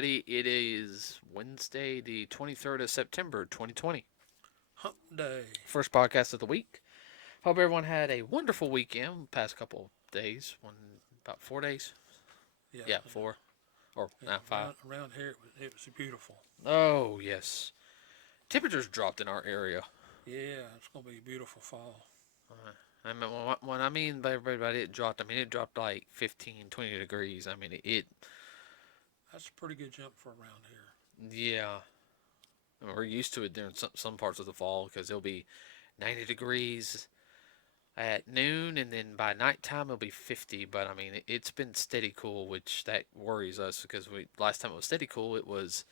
everybody. It is Wednesday, the 23rd of September, 2020. Hump Day. First podcast of the week. Hope everyone had a wonderful weekend. Past couple days, about 4 days. Yeah, Yeah, four or yeah. five. Around here, it was beautiful. Oh yes, temperatures dropped in our area. Yeah, it's gonna be a beautiful fall. I mean, when I mean by everybody, it dropped. I mean, it dropped like 15, 20 degrees. I mean, it That's a pretty good jump for around here. yeah. We're used to it during some parts of the fall because it'll be 90 degrees at noon, and then by nighttime it'll be 50. But I mean, it's been steady cool, which that worries us because we last time it was steady cool, it was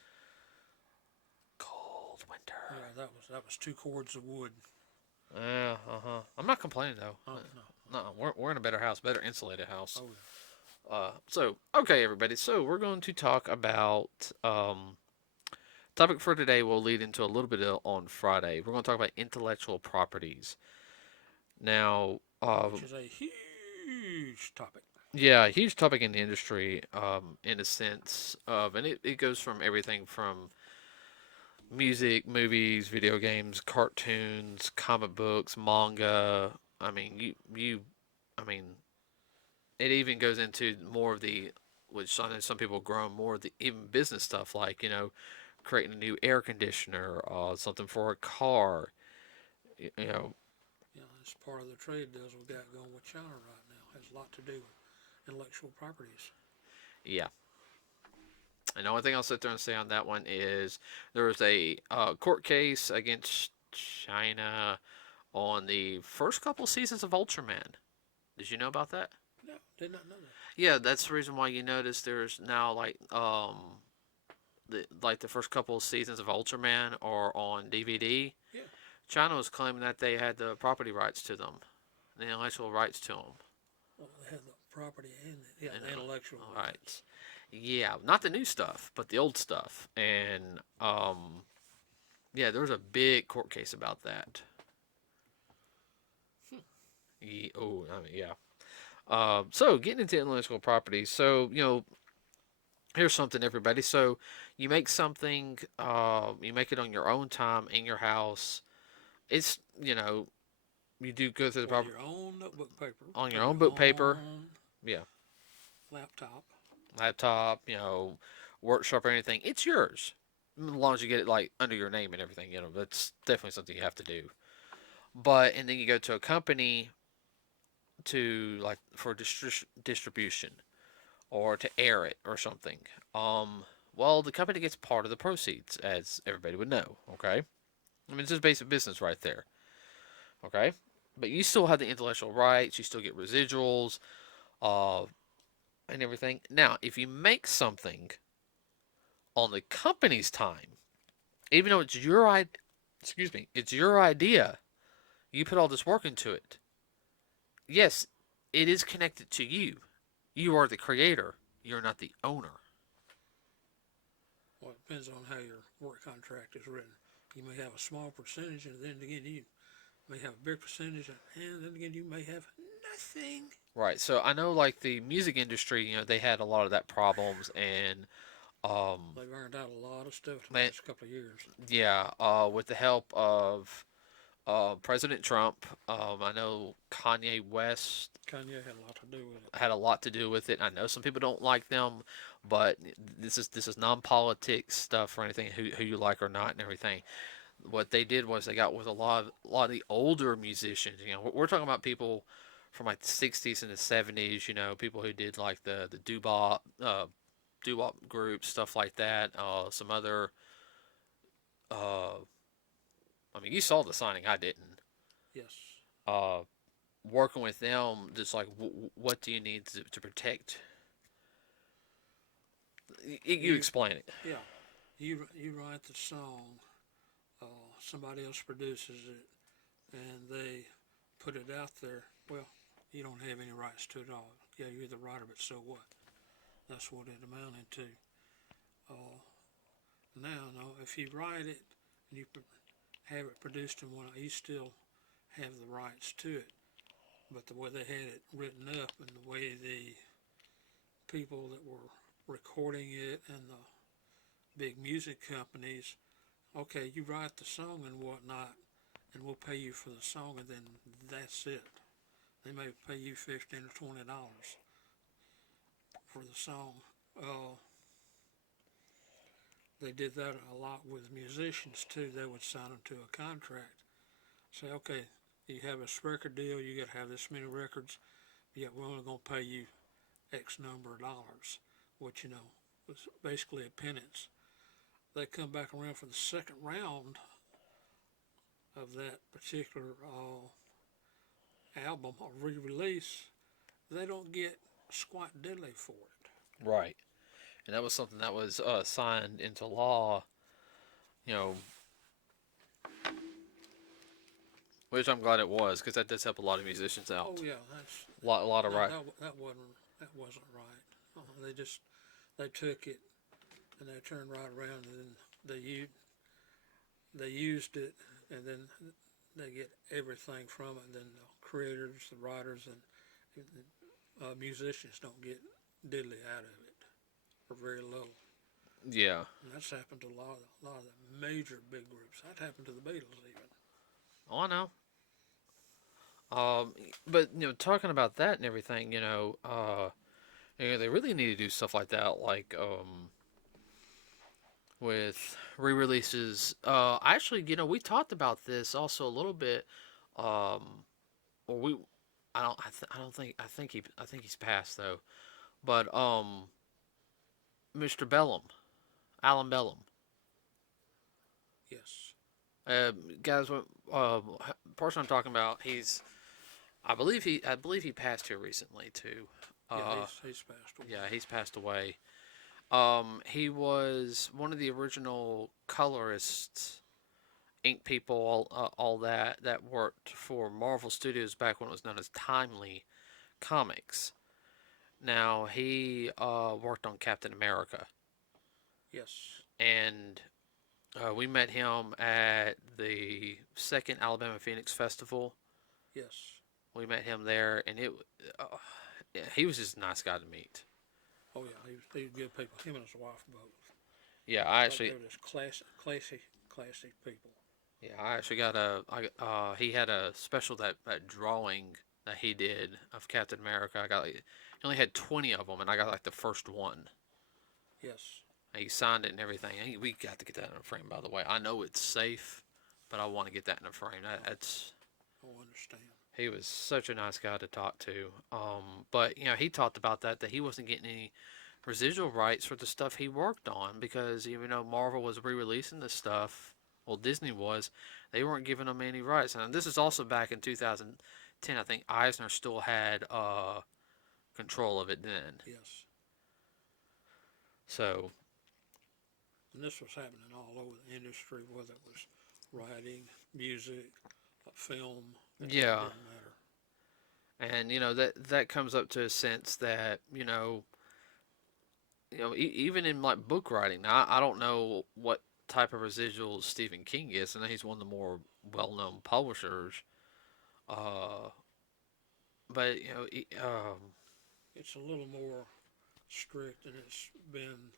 cold winter. Yeah, that was two cords of wood. Yeah, I'm not complaining though. Oh no. No, we're in a better house, better insulated house. Oh So okay, everybody. So we're going to talk about topic for today. Will lead into a little bit on Friday. We're going to talk about intellectual properties. Now, which is a huge topic. yeah, huge topic in the industry, in a sense of, and it goes from everything from music, movies, video games, cartoons, comic books, manga. I mean, I mean, it even goes into more of the, which I know some people grow more of the even business stuff, like creating a new air conditioner, something for a car, you know, Yeah, that's part of the trade deals we got going with China right now. Has a lot to do with intellectual properties. yeah. And the only thing I'll sit there and say on that one is there was a court case against China on the first couple seasons of Ultraman. Did you know about that? No, did not know that. Yeah, that's the reason why you notice there's now the first couple of seasons of Ultraman are on DVD. Yeah. China was claiming that they had the property rights to them, the intellectual rights to them. Well, they have the property and the And, intellectual rights. rights. Yeah, not the new stuff, but the old stuff. And yeah, there was a big court case about that. Yeah, oh, I mean, yeah. So getting into intellectual property. So here's something, everybody. So you make something, you make it on your own time in your house. It's you do go through the On proper your own notebook paper. on your own book paper. Own Yeah, laptop. laptop. Workshop or anything. It's yours, as long as you get it like under your name and everything. That's definitely something you have to do. But and then you go to a company to like for distribution or to air it or something. Well, the company gets part of the proceeds, as everybody would know. Okay, I mean it's just basic business right there. Okay, but you still have the intellectual rights. You still get residuals, uh, and everything. Now, if you make something on the company's time, even though it's excuse me, it's your idea. You put all this work into it. Yes, it is connected to you. You are the creator. You're not the owner. Well, it depends on how your work contract is written. You may have a small percentage, and then again, you may have a big percentage, and then again, you may have nothing. Right. So I know, like the music industry, they had a lot of that problems, and They've earned out a lot of stuff in the man, last couple of years. yeah, with the help of President Trump, I know Kanye West Kanye had a lot to do with it. had a lot to do with it. I know some people don't like them, but this is non-politics stuff or anything who you like or not and everything. What they did was they got with a lot of the older musicians. We're talking about people from like the '60s and the '70s. People who did like the doo-wop groups, stuff like that. Some other. Uh, I mean, you saw the signing. I didn't. Yes. Uh, Working with them, just like what do you need to protect? You explain it. Yeah. You write the song. Somebody else produces it, and they put it out there. Well, you don't have any rights to it all. Yeah, you're the writer, but so what? That's what it amounted to. Uh, Now, no, if you write it and you have it produced in one, you still have the rights to it. But the way they had it written up and the way the people that were recording it and big music companies, okay, you write the song and whatnot, and we'll pay you for the song, and then that's it. They may pay you $15 or $20 for the song. Uh, they did that a lot with musicians too. They would sign them to a contract. Say, okay, you have this record deal. You got to have this many records. Yet we're only going to pay you X number of dollars, which was basically a penance. They come back around for the second round of that particular album or re-release. They don't get squat diddly for it. Right. And that was something that was signed into law, you know, which I'm glad it was because that does help a lot of musicians Oh out. yeah, that's A lot of right. that wasn't right. They took it and they turned right around and then they used it and then they get everything from it. And then the creators, the writers, and musicians don't get diddly out of it or very low. Yeah. And that's happened to a lot of the major big groups. That happened to the Beatles even. Oh, I know. But talking about that and everything, they really need to do stuff like that, like with re-releases. Actually, we talked about this also a little bit. Or we, I think he's passed though. But Mr. Bellum, Alan Bellum, Yes. uh, guys, person I'm talking about, I believe he passed here recently too. Yeah, Uh, he's passed away. yeah, he's passed away. He was one of the original colorists, ink people, all that worked for Marvel Studios back when it was known as Timely Comics. Now he worked on Captain America, Yes. and we met him at the second Alabama Phoenix Festival. Yes. We met him there, and uh, yeah, he was just a nice guy to meet. Oh yeah, he was good people. Him and his wife both. Yeah, They were just classy people. I actually got he had a special that drawing that he did of Captain America. He only had 20 of them, and I got like the first one. Yes. And he signed it and everything. We got to get that in a frame, by the way. I know it's safe, but I want to get that in a frame. That's I understand. He was such a nice guy to talk to. But he talked about that he wasn't getting any residual rights for the stuff he worked on because even though Marvel was re-releasing the stuff, well, Disney was, they weren't giving them any rights. And this is also back in 2010. I think Eisner still had control of it then. Yes. So And this was happening all over the industry, whether it was writing, music, film. It yeah, didn't matter. and that comes up to a sense that even in like book writing. Now, I don't know what type of residuals Stephen King is, and he's one of the more well-known publishers. Uh, but It's a little more strict, and it's been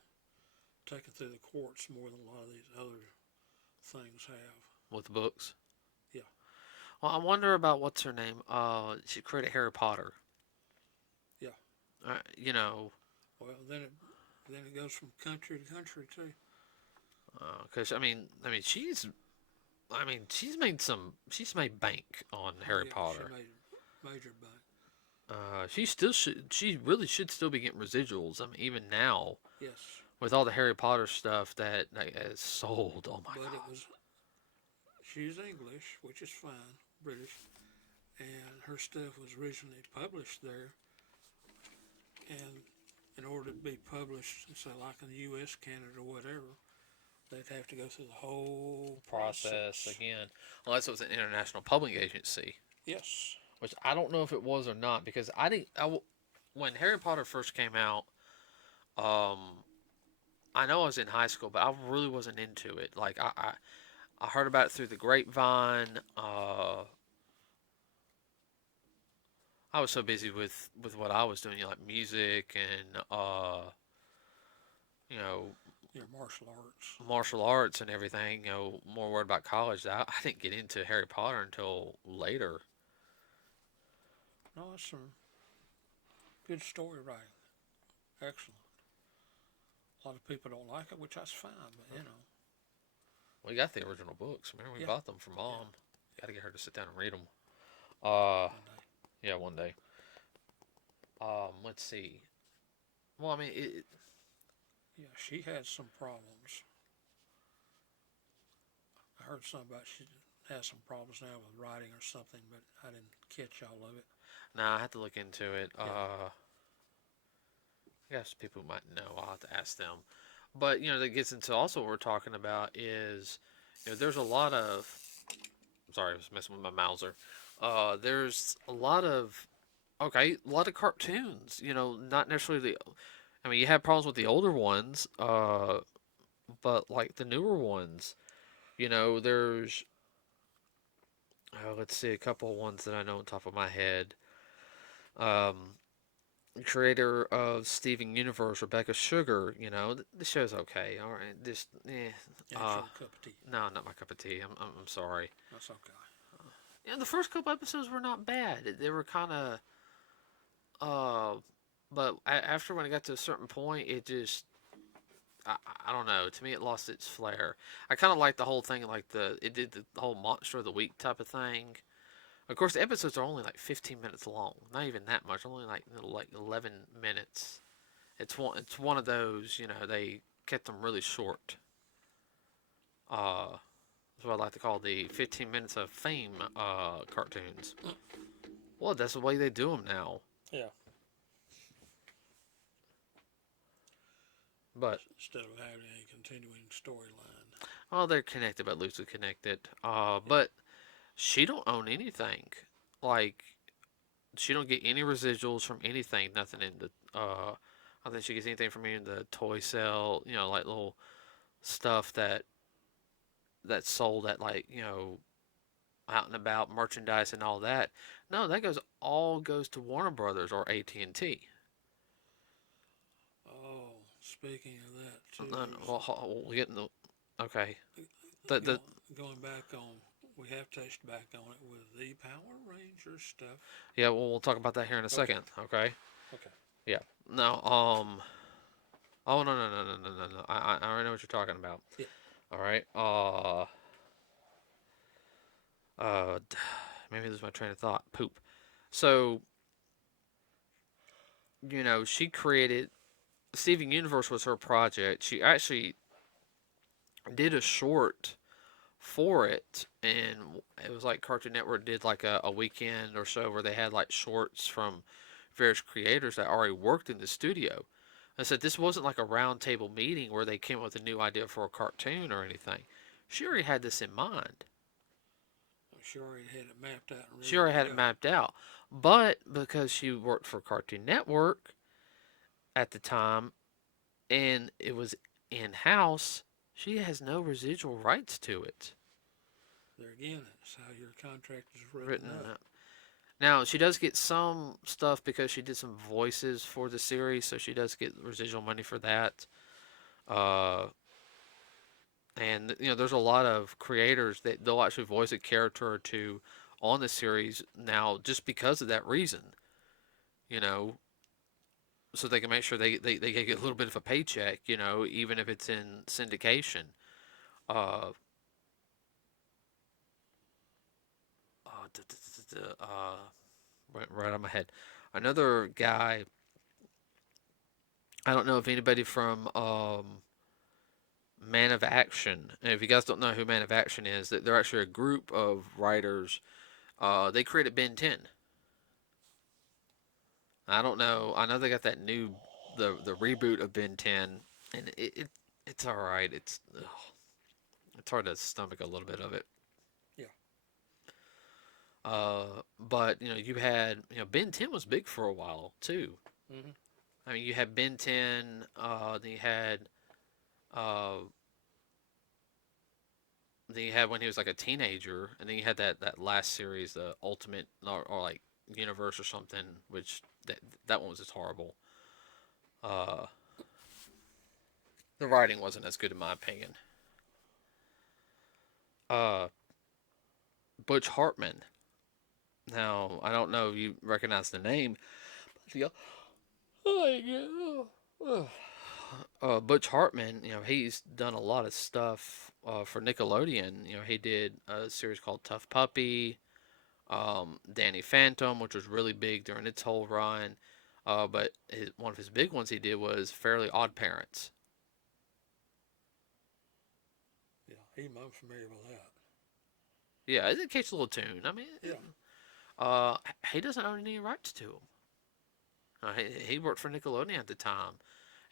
taken through the courts more than a lot of these other things have. with books. Yeah. Well, I wonder about what's her name. She created Harry Potter. Yeah. Uh, you know, Well, then it goes from country to country too. because she's made bank on Oh Harry yeah, she Potter. made major bank. She really should still be getting residuals. I mean, even now Yes, with all the Harry Potter stuff that is sold. Oh my but it god. was she's English, which is fine, British, and her stuff was originally published there. And in order to be published, say like in the U.S., Canada, or whatever, they'd have to go through the whole Process process. again, unless it was an international publishing agency, Yes. which I don't know if it was or not because when Harry Potter first came out, um, I know I was in high school, but I really wasn't into it. Like I heard about it through the grapevine. I was so busy with what I was doing, like music and you know Your martial arts. martial arts and everything. More worried about college. I didn't get into Harry Potter until later. No, it's some good story writing. Excellent. A lot of people don't like it, which that's fine, but you know. We got the original books. Remember, we Yeah, bought them for yeah. mom. Got to get her to sit down and read them. Uh, One day. yeah, one day. Let's see. Well, I mean, Yeah, she had some problems. I heard something about she has some problems now with writing or something, but I didn't catch all of it. nah, I have to look into it. Yeah. I guess people might know. I'll have to ask them. But that gets into also what we're talking about is, there's a lot of. Sorry, I was messing with my Mauser. There's a lot of a lot of cartoons. Not necessarily the. I mean, you have problems with the older ones, but like the newer ones, there's. Let's see a couple of ones that I know on top of my head. Um, Creator of Steven Universe, Rebecca Sugar. The show's okay. All right, just Ain't your cup of tea. no, not my cup of tea. I'm sorry. That's okay. The first couple episodes were not bad. They were kind of uh, but after when it got to a certain point, it just I don't know. To me, it lost its flair. I kind of like the whole thing, like it did the whole monster of the week type of thing. Of course, the episodes are only like 15 minutes long. Not even that much. Only like 11 minutes. It's one of those. They kept them really short. That's what I like to call the 15 minutes of fame cartoons. Well, that's the way they do them now. Yeah. But Instead of having a continuing storyline. they're connected, but loosely connected. Yeah. But she don't own anything. Like she don't get any residuals from anything. Nothing in the. I don't think she gets anything from any of the toy sale. Like little stuff that's sold at like out and about merchandise and all that. No, that all goes to Warner Brothers or AT&T. Oh, speaking of that too, No, no, well, we get in the okay. The go, the going back on, we have touched back on it with the Power Ranger stuff. yeah, well, we'll talk about that here in a Okay. second. Okay. Okay. Yeah. No. Oh, no, no, no, no, no, no, no. I already know what you're talking about. Yeah. All right. Uh, maybe this is my train of thought. Poop. So she created Steven Universe was her project. She actually did a short for it, and it was like Cartoon Network did like a weekend or so where they had like shorts from various creators that already worked in the studio. I said this wasn't like a round table meeting where they came up with a new idea for a cartoon or anything. She already had this in mind. She already had it mapped out and ready She already to had it go. mapped out. But because she worked for Cartoon Network at the time and it was in house, she has no residual rights to it. There again, that's how your contract is written Written up. up. Now she does get some stuff because she did some voices for the series, so she does get residual money for that. Uh, and there's a lot of creators that they'll actually voice a character or two on the series now just because of that reason. You know, so they can make sure they get a little bit of a paycheck. Even if it's in syndication. Uh, right on my head. Another guy. I don't know if anybody from Man of Action. And if you guys don't know who Man of Action is, that they're actually a group of writers. They created Ben 10. I don't know. I know they got that new the reboot of Ben 10, and it's all right. It's hard to stomach a little bit of it. Yeah. But you had Ben 10 was big for a while too. Mm-hmm. I mean, you had Ben 10. Then you had uh, when he was like a teenager, and then you had that last series, the Ultimate or like Universe or something, which that one was just horrible. Uh, The writing wasn't as good in my opinion. Uh, Butch Hartman. Now I don't know if you recognize the name. Butch Hartman, he's done a lot of stuff for Nickelodeon. He did a series called Tough Puppy, Danny Phantom, which was really big during its whole run. But one of his big ones he did was Fairly Odd Parents. Yeah, I'm familiar with that. Yeah, it's a catchy little tune. I mean, Yeah, uh, he doesn't own any rights to him. He worked for Nickelodeon at the time,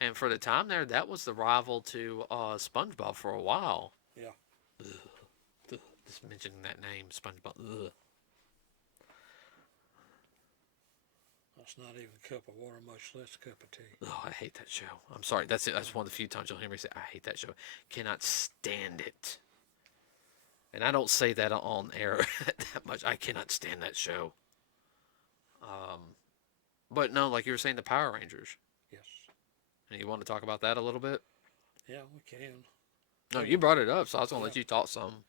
and for the time there, that was the rival to SpongeBob for a while. yeah. Ugh, just mentioning that name, SpongeBob. Ugh. That's not even a cup of water, much less a cup of tea. Oh, I hate that show. I'm sorry. That's it. That's one of the few times you'll hear me say I hate that show. Cannot stand it. And I don't say that on air that much. I cannot stand that show. Um, but no, like you were saying, the Power Rangers. Yes. And you want to talk about that a little bit? Yeah, we can. No, you brought it up, so I was gonna Yeah. let you talk some.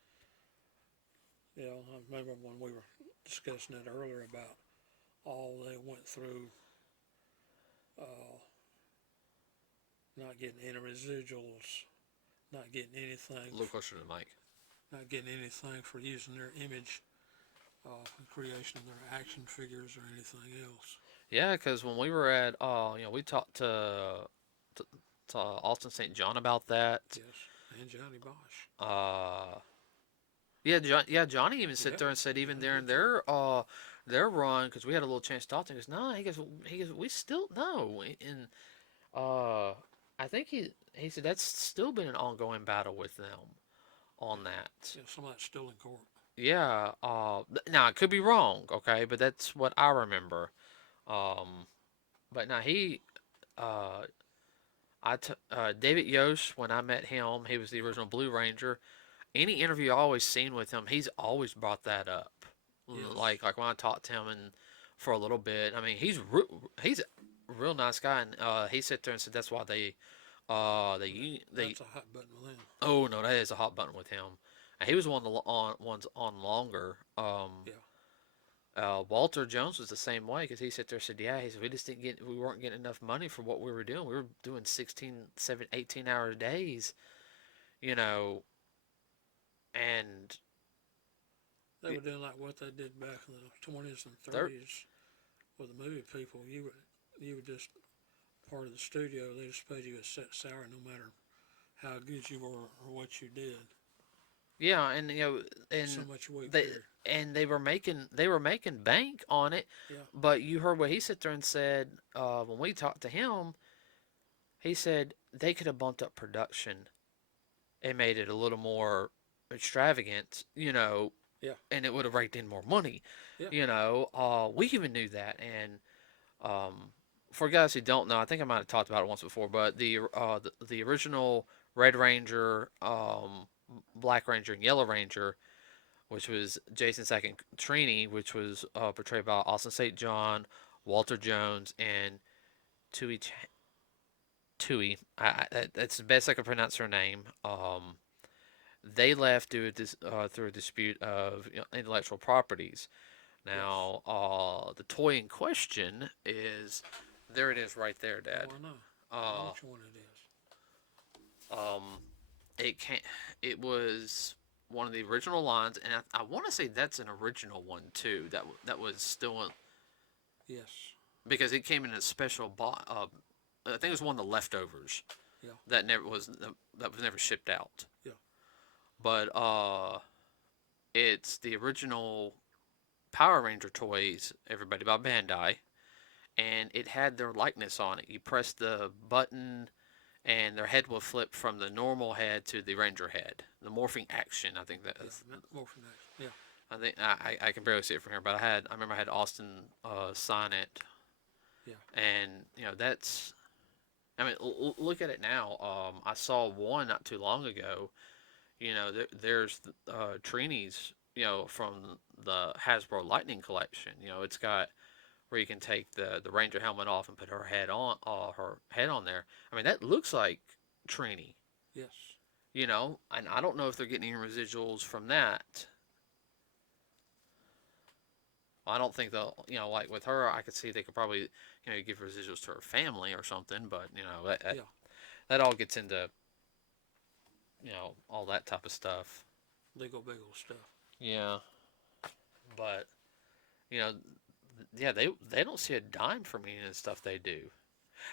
Yeah, I remember when we were discussing it earlier about all they went through, uh, not getting any residuals, not getting anything, A little closer to the mic. not getting anything for using their image for creation of their action figures or anything else. Yeah, because when we were at, we talked to, to Austin St. John about that. Yes, and Johnny Bosch. Yeah, Johnny even sit Yeah, there and said even Johnny during did too. their run because we had a little chance to talk to him. He goes, no, he goes, we still no, and uh, I think he said that's still been an ongoing battle with them on that. Yeah, some of that's still in court. Yeah, now I could be wrong, okay, but that's what I remember. Um, but now uh, David Yost, when I met him, he was the original Blue Ranger. Any interview I always seen with him, he's always brought that up. Yes, Like when I talked to him and for a little bit, I mean he's a real nice guy, and he sat there and said that's why they that's a hot button with them. oh no, that is a hot button with him. And he was one of the ones on longer. Yeah, Walter Jones was the same way because he sat there and said, yeah, he said we weren't getting enough money for what we were doing. We were doing 16, 7, 18 hour days, you know, and they were doing like what they did back in the 20s and they're 30s with the movie people. You were just part of the studio. They just paid you a set salary no matter how good you were or what you did. yeah, and So and much a week they here. they were making bank on it, Yeah, but you heard what he sat there and said when we talked to him. He said they could have bumped up production and made it a little more extravagant, yeah, and it would have raked in more money. yeah. We even knew that, and for guys who don't know, I think I might have talked about it once before, but the original Red Ranger, Black Ranger, and Yellow Ranger, which was Jason Second Trini, which was portrayed by Austin St. John, Walter Jones, and Tui Tui. That's the best I can pronounce her name. They left due to through a dispute of intellectual properties. Yes. Now, the toy in question is there. It is right there, Oh, Dad. I know. I know Uh, which one it is. um, it can It was one of the original lines, and I want to say that's an original one too. That was still Yes. because it came in a special I think it was one of the leftovers Yeah. that was never shipped out. Yeah. But it's the original Power Ranger toys, everybody by Bandai, and it had their likeness on it. You press the button, and their head will flip from the normal head to the Ranger head. The morphing action, I think that Yeah. is. More from that. Yeah. I think I can barely see it from here, but I remember I had Austin sign it, Yeah. and that's. I mean, look at it now. I saw one not too long ago. There's Trini's, from the Hasbro Lightning collection. It's got where you can take the Ranger helmet off and put her head on there. I mean, that looks like Trini. Yes. And I don't know if they're getting any residuals from that. I don't think they'll, like with her, I could see they could probably, give residuals to her family or something, but, Yeah. that all gets into, all that type of stuff. Legal bagel stuff. Yeah, but, you know, yeah, they don't see a dime from any of the stuff they do.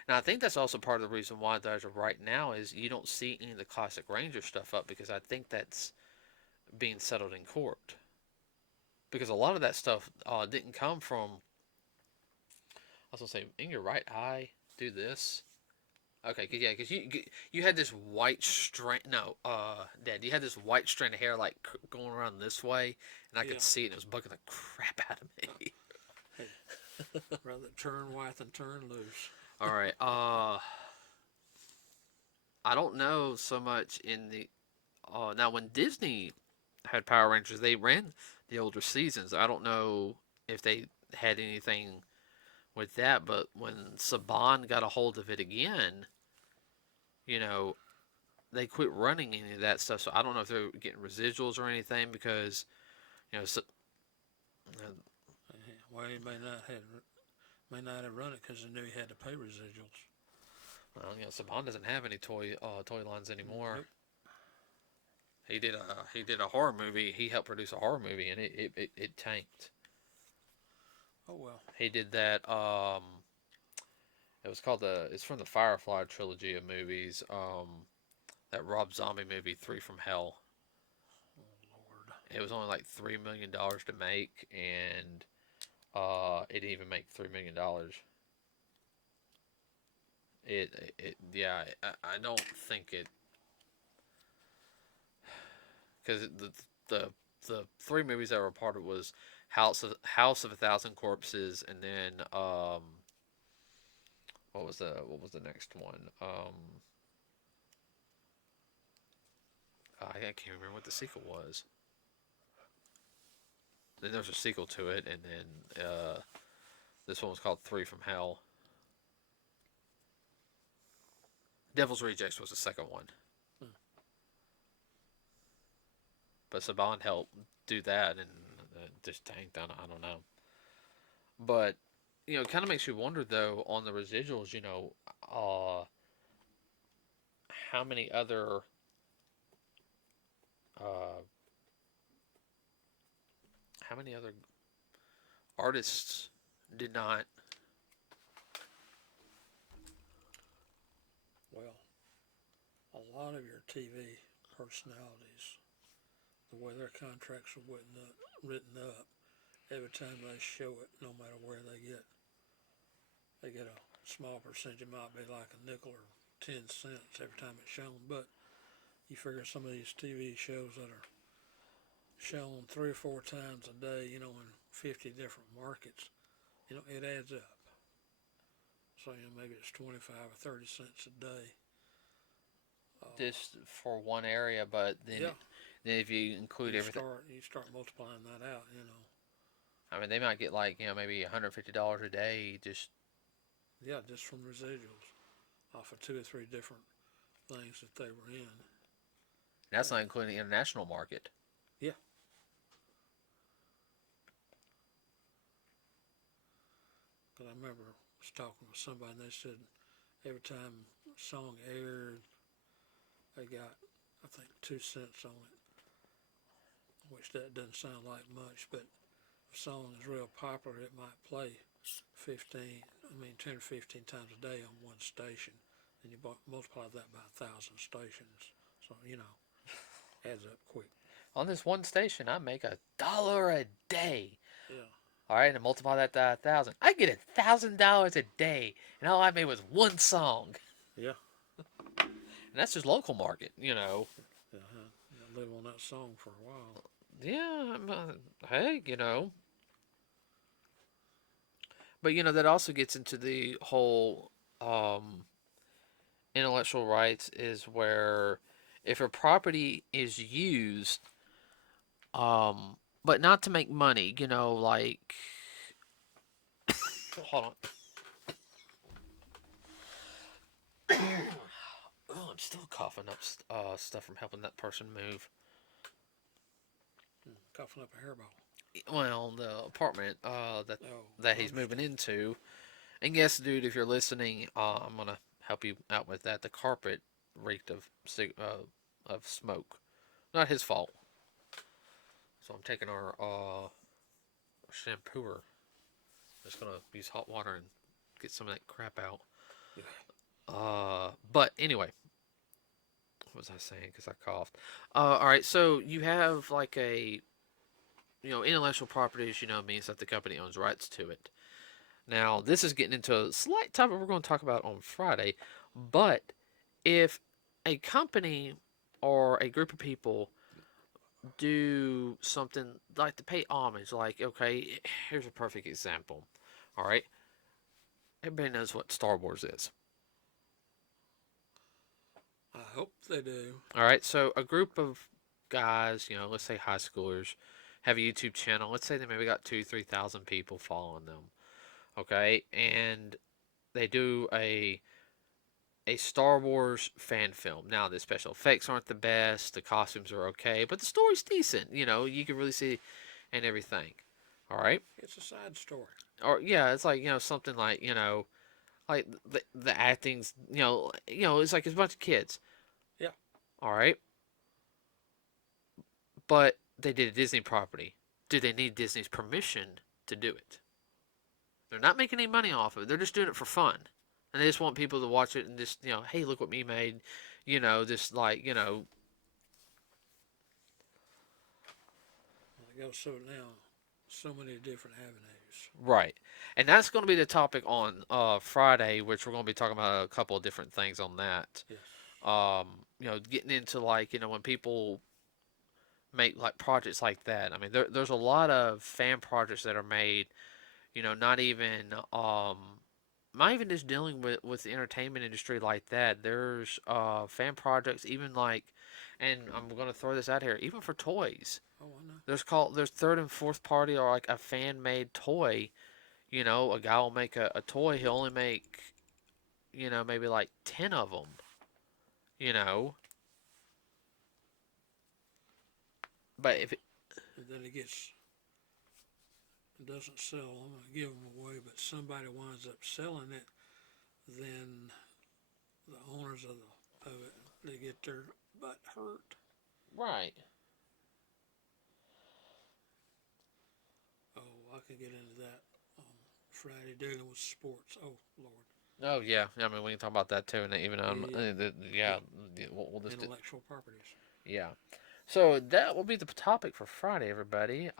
Now, I think that's also part of the reason why there's a right now is you don't see any of the classic Ranger stuff up because I think that's being settled in court. Because a lot of that stuff didn't come from. I was gonna say, in your right eye, do this. Okay, yeah, because you had this white strand. No, Dad, you had this white strand of hair like going around this way, and I could Yeah. see it. And it was bugging the crap out of me. Hey, rather turn white than turn loose. All right. I don't know so much in the. Now when Disney had Power Rangers, they ran the older seasons. I don't know if they had anything with that, but when Saban got a hold of it again, you know, they quit running any of that stuff. So I don't know if they're getting residuals or anything because so, Well, he may not have run it because he knew he had to pay residuals. Saban doesn't have any toy lines anymore. Nope. He did a horror movie. He helped produce a horror movie, and it tanked. Oh well. He did that. It was called it's from the Firefly trilogy of movies. That Rob Zombie movie, Three from Hell. Oh Lord. It was only like $3 million to make, and it didn't even make $3 million. Yeah. I don't think it because the three movies that were a part of it was House of a Thousand Corpses, and then what was the next one? I can't remember what the sequel was. Then there's a sequel to it, and then this one was called Three from Hell. Devil's Rejects was the second one, Hmm. but Saban helped do that, and just tanked. I don't know, but it kind of makes you wonder though on the residuals. How many other uh, how many other artists did not. Well, a lot of your TV personalities, the way their contracts are written up, every time they show it, no matter where they get a small percentage. It might be like a nickel or 10 cents every time it's shown. But you figure some of these TV shows that are shown 3 or 4 times a day, in 50 different markets, it adds up. So maybe it's 25 or 30 cents a day. Just for one area, but then Yeah, then if you include everything, you start multiplying that out. I mean, they might get like maybe $150 a day. Just Yeah, just from residuals off of 2 or 3 different things that they were in. that's not including the international market. Yeah, because I remember I was talking with somebody and they said every time a song aired, they got I think 2 cents on it, which that doesn't sound like much, but if a song is real popular, it might play 10 or 15 times a day on one station. Then you multiply that by 1,000 stations, so adds up quick. On this one station, I make $1 a day. Yeah, All right, and multiply that to 1,000. I get $1,000 a day, and all I made was one song, yeah, and that's just local market. yeah. Live on that song for a while. Yeah, hey, but that also gets into the whole intellectual rights is where if a property is used, but not to make money, like hold on. Oh, I'm still coughing up stuff from helping that person move. Coughing up a hairball. Well, the apartment Oh, that I he's moving understand. into. And yes, dude, if you're listening, I'm gonna help you out with that. The carpet reeked of smoke. Not his fault. So I'm taking our shampooer. Just gonna use hot water and get some of that crap out. Yeah. But anyway, what was I saying? Because I coughed. All right. So you have like a, intellectual properties. Means that the company owns rights to it. Now this is getting into a slight topic we're going to talk about on Friday. But if a company or a group of people do something like to pay homage, like, okay, here's a perfect example. All right, everybody knows what Star Wars is. I hope they do. All right, so a group of guys, let's say high schoolers, have a YouTube channel. Let's say they maybe got 3,000 people following them. Okay, and they do a Star Wars fan film. Now the special effects aren't the best, the costumes are okay, but the story's decent. You can really see and everything. All right, It's a side story. or yeah, it's like something like like the acting's it's like it's a bunch of kids. Yeah. All right, but they did a Disney property. Do they need Disney's permission to do it? They're not making any money off of it. They're just doing it for fun. And they just want people to watch it and just, hey, look what me made. Just like, They go so now, so many different avenues. right. And that's going to be the topic on Friday, which we're going to be talking about a couple of different things on that. Yes. Getting into like, when people make like projects like that. I mean, there's a lot of fan projects that are made, not even not even just dealing with the entertainment industry like that. There's fan projects even like, and I'm gonna throw this out here, even for toys. Oh, I know. There's third and fourth party or like a fan made toy. A guy will make a toy. He'll only make maybe like 10 of them. You know, but if it, And then it doesn't sell. I'm going to give them away, but somebody winds up selling it. Then the owners of it, they get their butt hurt. right. Oh, I could get into that on Friday dealing with sports. Oh, Lord. Oh yeah, I mean we can talk about that too, and even The yeah, yeah, we'll just intellectual properties. yeah. So that will be the topic for Friday, everybody.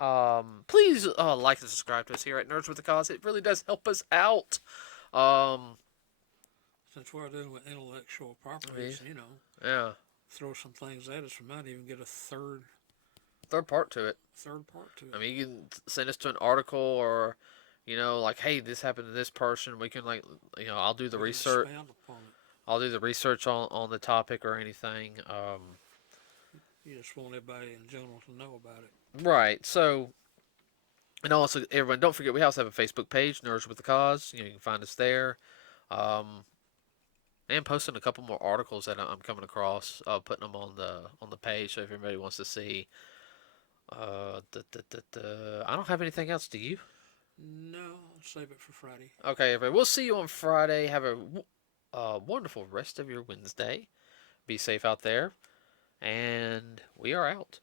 Please like and subscribe to us here at Nerds with a Cause. It really does help us out. Um, Since we're dealing with intellectual yeah, properties, yeah. throw some things at us. We might even get a Third part to it. third part to I it. mean, you can send us to an article or, like, hey, this happened to this person. We can like, I'll do the We can research. expound upon it. I'll do the research on the topic or anything. You just want everybody in general to know about it. Right. So, and also, everyone, don't forget we also have a Facebook page, Nerds with the Cause. You can find us there. Um, and posting a couple more articles that I'm coming across, putting them on the page. So if anybody wants to see, I don't have anything else. Do you? No, I'll save it for Friday. Okay, everybody. We'll see you on Friday. Have a wonderful rest of your Wednesday. Be safe out there, and we are out.